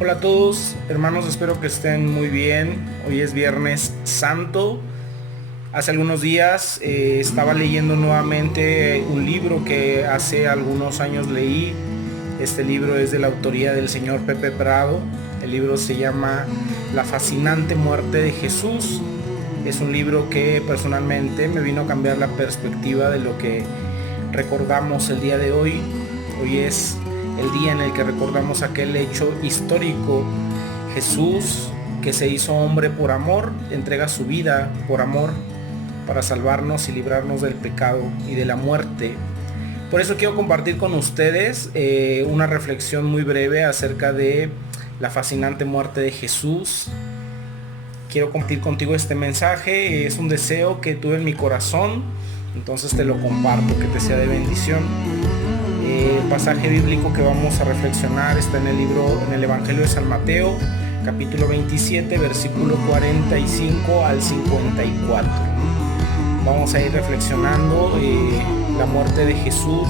Hola a todos, hermanos, espero que estén muy bien. Hoy es Viernes Santo. Hace algunos días estaba leyendo nuevamente un libro que hace algunos años leí. Este libro es de la autoría del señor Pepe Prado. El libro se llama La fascinante muerte de Jesús. Es un libro que personalmente me vino a cambiar la perspectiva de lo que recordamos el día de hoy. Hoy es el día en el que recordamos aquel hecho histórico. Jesús, que se hizo hombre por amor, entrega su vida por amor para salvarnos y librarnos del pecado y de la muerte. Por eso quiero compartir con ustedes una reflexión muy breve acerca de la fascinante muerte de Jesús. Quiero compartir contigo este mensaje, es un deseo que tuve en mi corazón, entonces te lo comparto, que te sea de bendición. El pasaje bíblico que vamos a reflexionar está en el Evangelio de San Mateo, capítulo 27, versículo 45 al 54. Vamos a ir reflexionando la muerte de Jesús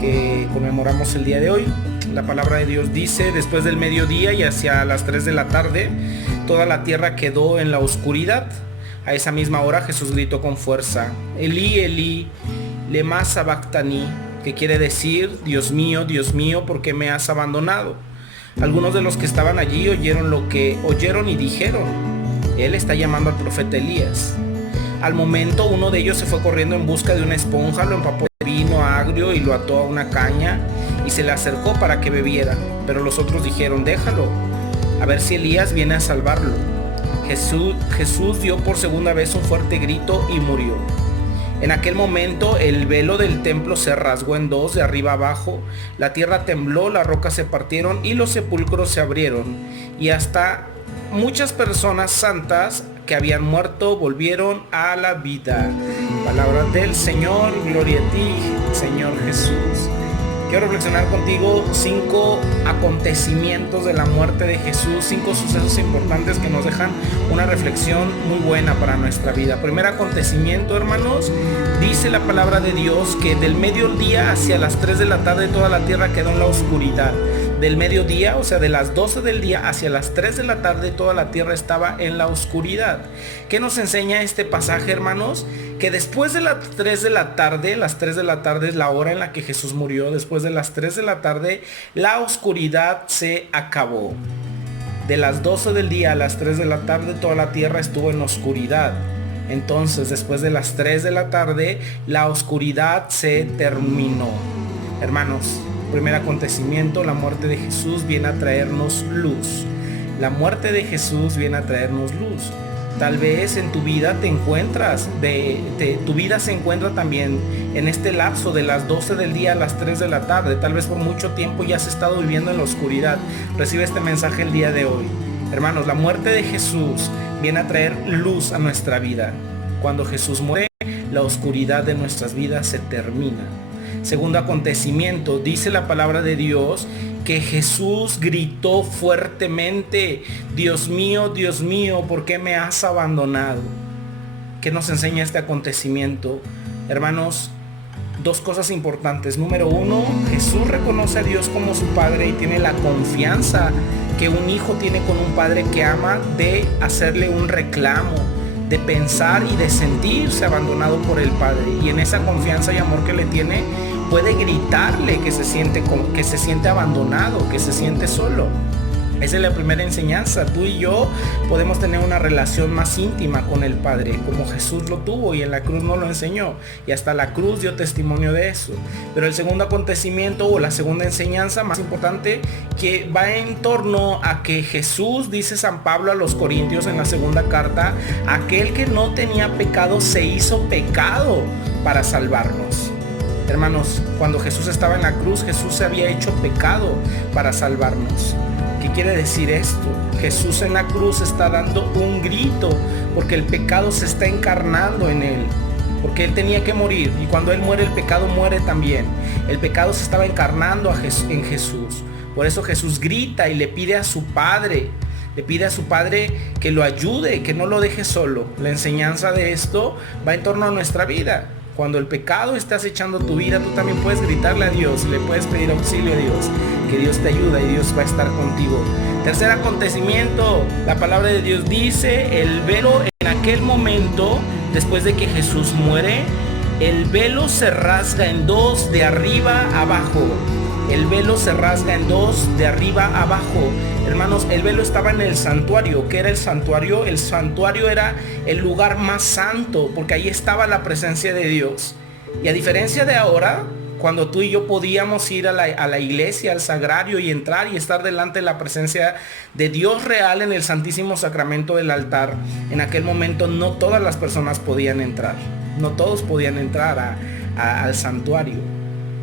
que conmemoramos el día de hoy. La palabra de Dios dice: después del mediodía y hacia las 3 de la tarde, toda la tierra quedó en la oscuridad. A esa misma hora Jesús gritó con fuerza: Elí, Elí, lema sabactani, que quiere decir: Dios mío, ¿por qué me has abandonado? Algunos de los que estaban allí oyeron lo que oyeron y dijeron: Él está llamando al profeta Elías. Al momento, uno de ellos se fue corriendo en busca de una esponja, lo empapó de vino agrio y lo ató a una caña y se le acercó para que bebiera. Pero los otros dijeron: déjalo, a ver si Elías viene a salvarlo. Jesús dio por segunda vez un fuerte grito y murió. En aquel momento el velo del templo se rasgó en dos, de arriba abajo. La tierra tembló, las rocas se partieron y los sepulcros se abrieron. Y hasta muchas personas santas que habían muerto volvieron a la vida. Palabra del Señor, gloria a ti, Señor Jesús. Quiero reflexionar contigo 5 acontecimientos de la muerte de Jesús, 5 sucesos importantes que nos dejan una reflexión muy buena para nuestra vida. Primer acontecimiento, hermanos, dice la palabra de Dios que del mediodía hacia las 3 de la tarde toda la tierra quedó en la oscuridad. Del mediodía, o sea, de las 12 del día hacia las 3 de la tarde, toda la tierra estaba en la oscuridad. ¿Qué nos enseña este pasaje, hermanos? Que después de las 3 de la tarde, las 3 de la tarde es la hora en la que Jesús murió, después de las 3 de la tarde, la oscuridad se acabó. De las 12 del día a las 3 de la tarde, toda la tierra estuvo en oscuridad. Entonces, después de las 3 de la tarde, la oscuridad se terminó. Hermanos, primer acontecimiento, la muerte de Jesús viene a traernos luz. La muerte de Jesús viene a traernos luz. Tal vez en tu vida te encuentras, tu vida se encuentra también en este lapso de las 12 del día a las 3 de la tarde. Tal vez por mucho tiempo ya has estado viviendo en la oscuridad. Recibe este mensaje el día de hoy. Hermanos, la muerte de Jesús viene a traer luz a nuestra vida. Cuando Jesús muere, la oscuridad de nuestras vidas se termina. Segundo acontecimiento, dice la palabra de Dios que Jesús gritó fuertemente: Dios mío, ¿por qué me has abandonado? ¿Qué nos enseña este acontecimiento? Hermanos, 2 cosas importantes. Número 1, Jesús reconoce a Dios como su Padre y tiene la confianza que un hijo tiene con un padre que ama de hacerle un reclamo, de pensar y de sentirse abandonado por el Padre. Y en esa confianza y amor que le tiene, puede gritarle que se siente abandonado, que se siente solo. Esa es la primera enseñanza. Tú y yo podemos tener una relación más íntima con el Padre, como Jesús lo tuvo y en la cruz nos lo enseñó. Y hasta la cruz dio testimonio de eso. Pero el segundo acontecimiento o la segunda enseñanza más importante, que va en torno a que Jesús, dice San Pablo a los Corintios en la segunda carta, aquel que no tenía pecado se hizo pecado para salvarnos. Hermanos, cuando Jesús estaba en la cruz, Jesús se había hecho pecado para salvarnos. ¿Qué quiere decir esto? Jesús en la cruz está dando un grito porque el pecado se está encarnando en él, porque él tenía que morir, y cuando él muere, el pecado muere también. El pecado se estaba encarnando en Jesús. Por eso Jesús grita y le pide a su Padre que lo ayude, que no lo deje solo. La enseñanza de esto va en torno a nuestra vida. Cuando el pecado está acechando tu vida, tú también puedes gritarle a Dios, le puedes pedir auxilio a Dios, que Dios te ayuda y Dios va a estar contigo. Tercer acontecimiento, la palabra de Dios dice, el velo en aquel momento, después de que Jesús muere, el velo se rasga en dos de arriba a abajo. El velo se rasga en dos de arriba a abajo. Hermanos, el velo estaba en el santuario. ¿Qué era el santuario? El santuario era el lugar más santo, porque ahí estaba la presencia de Dios. Y a diferencia de ahora, cuando tú y yo podíamos ir a la iglesia, al sagrario, y entrar y estar delante de la presencia de Dios real en el santísimo sacramento del altar, en aquel momento no todas las personas podían entrar. No todos podían entrar al santuario.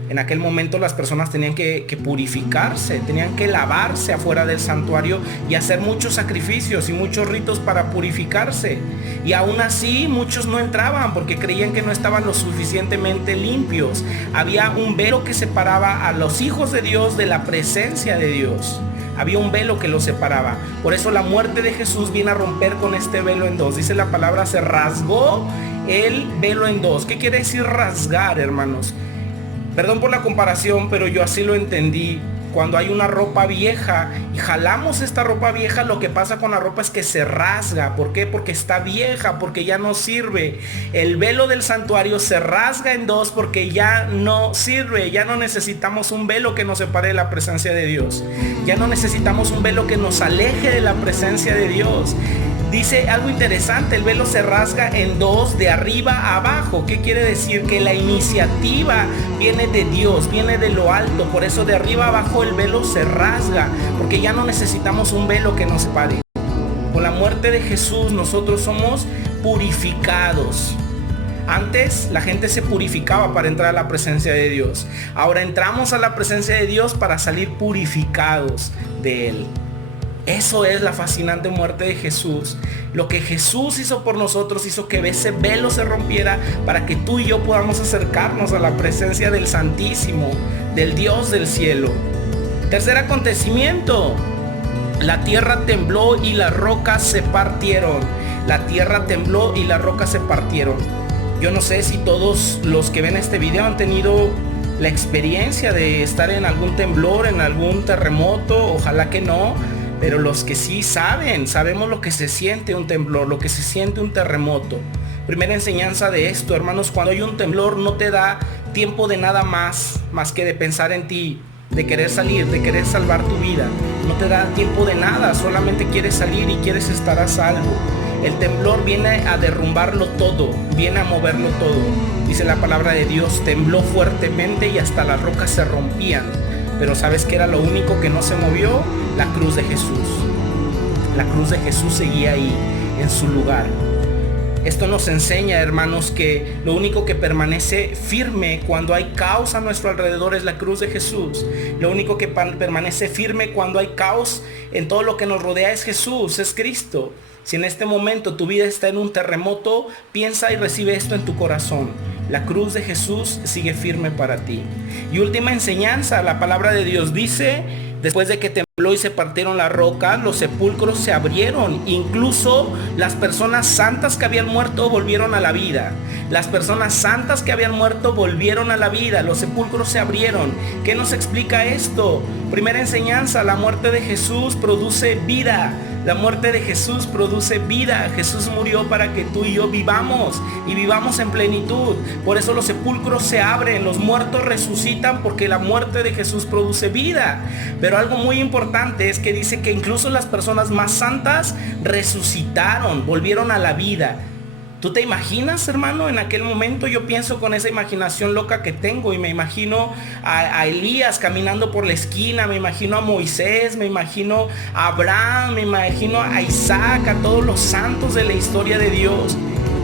En aquel momento las personas tenían que purificarse, tenían que lavarse afuera del santuario y hacer muchos sacrificios y muchos ritos para purificarse. Y aún así muchos no entraban porque creían que no estaban lo suficientemente limpios. Había un velo que separaba a los hijos de Dios de la presencia de Dios. Había un velo que los separaba. Por eso la muerte de Jesús viene a romper con este velo en dos. Dice la palabra, se rasgó el velo en dos. ¿Qué quiere decir rasgar, hermanos? Perdón por la comparación, pero yo así lo entendí. Cuando hay una ropa vieja y jalamos esta ropa vieja, lo que pasa con la ropa es que se rasga. ¿Por qué? Porque está vieja, porque ya no sirve. El velo del santuario se rasga en dos porque ya no sirve. Ya no necesitamos un velo que nos separe de la presencia de Dios. Ya no necesitamos un velo que nos aleje de la presencia de Dios. Dice algo interesante, el velo se rasga en dos de arriba a abajo. ¿Qué quiere decir? Que la iniciativa viene de Dios, viene de lo alto. Por eso de arriba a abajo el velo se rasga, porque ya no necesitamos un velo que nos separe. Con la muerte de Jesús nosotros somos purificados. Antes la gente se purificaba para entrar a la presencia de Dios. Ahora entramos a la presencia de Dios para salir purificados de Él. Eso es la fascinante muerte de Jesús. Lo que Jesús hizo por nosotros hizo que ese velo se rompiera para que tú y yo podamos acercarnos a la presencia del Santísimo, del Dios del cielo. Tercer acontecimiento. La tierra tembló y las rocas se partieron. La tierra tembló y las rocas se partieron. Yo no sé si todos los que ven este video han tenido la experiencia de estar en algún temblor, en algún terremoto. Ojalá que no. Pero los que sí sabemos lo que se siente un temblor, lo que se siente un terremoto. Primera enseñanza de esto, hermanos, cuando hay un temblor no te da tiempo de nada más que de pensar en ti, de querer salir, de querer salvar tu vida. No te da tiempo de nada, solamente quieres salir y quieres estar a salvo. El temblor viene a derrumbarlo todo, viene a moverlo todo. Dice la palabra de Dios, tembló fuertemente y hasta las rocas se rompían. Pero ¿sabes qué era lo único que no se movió? La cruz de Jesús. La cruz de Jesús seguía ahí, en su lugar. Esto nos enseña, hermanos, que lo único que permanece firme cuando hay caos a nuestro alrededor es la cruz de Jesús. Lo único que permanece firme cuando hay caos en todo lo que nos rodea es Jesús, es Cristo. Si en este momento tu vida está en un terremoto, piensa y recibe esto en tu corazón. La cruz de Jesús sigue firme para ti. Y última enseñanza, la palabra de Dios dice, después de que tembló y se partieron las rocas, los sepulcros se abrieron. Incluso las personas santas que habían muerto volvieron a la vida. Las personas santas que habían muerto volvieron a la vida. Los sepulcros se abrieron. ¿Qué nos explica esto? Primera enseñanza, la muerte de Jesús produce vida. La muerte de Jesús produce vida. Jesús murió para que tú y yo vivamos y vivamos en plenitud. Por eso los sepulcros se abren, los muertos resucitan porque la muerte de Jesús produce vida. Pero algo muy importante es que dice que incluso las personas más santas resucitaron, volvieron a la vida. ¿Tú te imaginas, hermano? En aquel momento yo pienso con esa imaginación loca que tengo y me imagino a Elías caminando por la esquina, me imagino a Moisés, me imagino a Abraham, me imagino a Isaac, a todos los santos de la historia de Dios,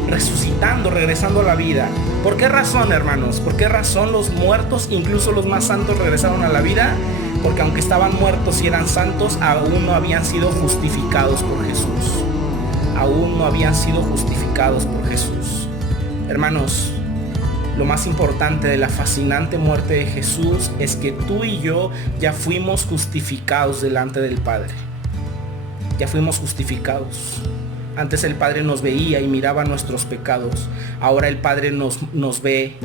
resucitando, regresando a la vida. ¿Por qué razón, hermanos? ¿Por qué razón los muertos, incluso los más santos, regresaron a la vida? Porque aunque estaban muertos y eran santos, aún no habían sido justificados por Jesús. Aún no habían sido justificados por Jesús. Hermanos, lo más importante de la fascinante muerte de Jesús es que tú y yo ya fuimos justificados delante del Padre. Ya fuimos justificados. Antes el Padre nos veía y miraba nuestros pecados. Ahora el Padre nos ve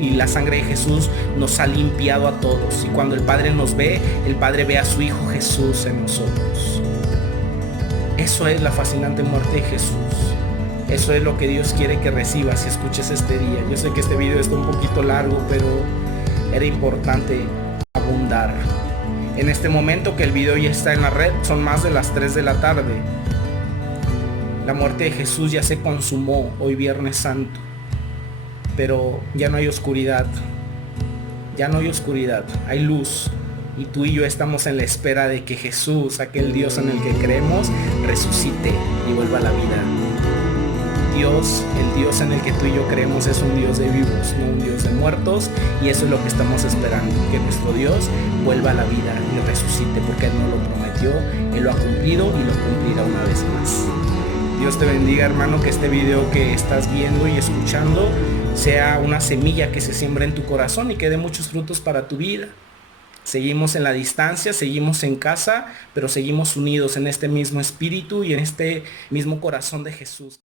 y la sangre de Jesús nos ha limpiado a todos. Y cuando el Padre nos ve, el Padre ve a su Hijo Jesús en nosotros. Eso es la fascinante muerte de Jesús. Eso es lo que Dios quiere que recibas y escuches este día. Yo sé que este video está un poquito largo, pero era importante abundar. En este momento que el video ya está en la red, son más de las 3 de la tarde. La muerte de Jesús ya se consumó hoy Viernes Santo. Pero ya no hay oscuridad. Ya no hay oscuridad, hay luz. Y tú y yo estamos en la espera de que Jesús, aquel Dios en el que creemos, resucite y vuelva a la vida. Dios, el Dios en el que tú y yo creemos, es un Dios de vivos, no un Dios de muertos. Y eso es lo que estamos esperando, que nuestro Dios vuelva a la vida y resucite, porque Él nos lo prometió, Él lo ha cumplido y lo cumplirá una vez más. Dios te bendiga, hermano, que este video que estás viendo y escuchando sea una semilla que se siembra en tu corazón y que dé muchos frutos para tu vida. Seguimos en la distancia, seguimos en casa, pero seguimos unidos en este mismo espíritu y en este mismo corazón de Jesús.